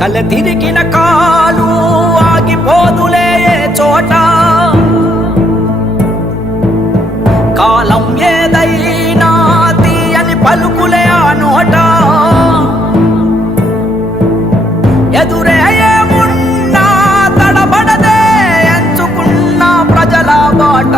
కల తిరిగిన కాలు ఆగిపోదులే చోట కాలం ఏదైనా తీయని పలుకులే ఆ నోట ఎదురే ఏమున్నా తడబడదే ఎంచుకున్న ప్రజల బాట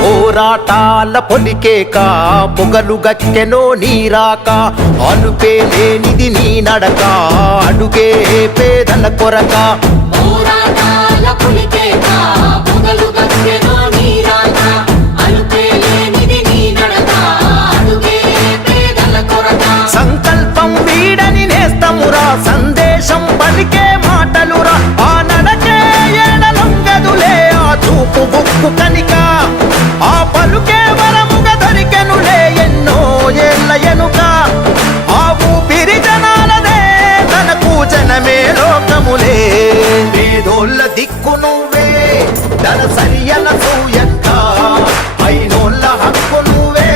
పోరాటాల పొలికేక పొగలు గక్కెనో నీరాక అలుపే లేనిది నీ నడక అడుగే పేదల కొరక పోరాటాల పొలికేక పొగలు గక్కెనో నీరాక అలుపే లేనిది నీ నడక అడుగే పేదల కొరక సంకల్పం వీడని నేస్తమురా సందేశం పలికే మాటలురా ఆ నడకే ఏడలొంగదులే ఆ చూపు బుక్కు కనిక ఆ పలుకే వరముగ దొరికెనులే ఎన్నో ఏళ్ళ ఎనుక ఆ ఊపిరి జనాలదే తనకు జనమే లోకములే పేదోళ్ళ దిక్కు నువ్వే ధన సరియల సూయక్క అయినోళ్ళ హక్కు నువ్వే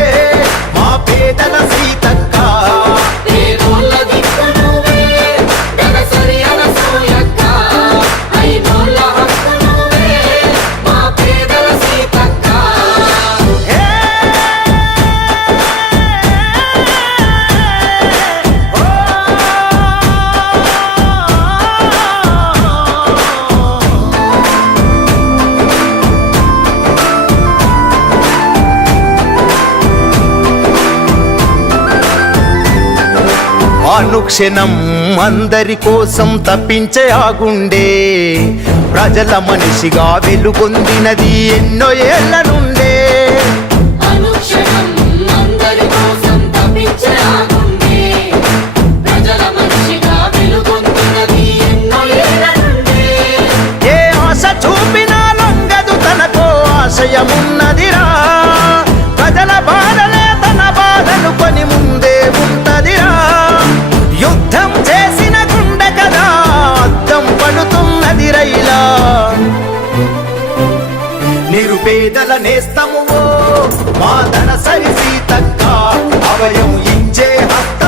మా పేదల సీతక్క పేదోళ్ళ దిక్కు నువ్వే ధన సరియల సూయక్క అయినోళ్ళ హక్కు నువ్వే మా పేదల సీతక్క అనుక్షణం అందరి కోసం తప్పించే ఆగుండే ప్రజల మనిషిగా వెలుగొందినది ఎన్నో ఏళ్ల నుండే అనుక్షణం అందరి కోసం తప్పించే ఆగుండే ప్రజల మనిషిగా వెలుగొందుతున్నది ఎన్నో ఏళ్ల నుండే ఏ ఆశ చూపినా లొంగదు తనకో ఆశయమున్నదిరా ప్రజల బాధలే తన బాధను కొని ముందే ఉంటదిరా యుద్ధం చేసిన గుండె కదా అద్దం పడుతున్నది రైలా నిరుపేదల నేస్తము మా ధన సరి సీతక్క అభయం ఇచ్చే హస్త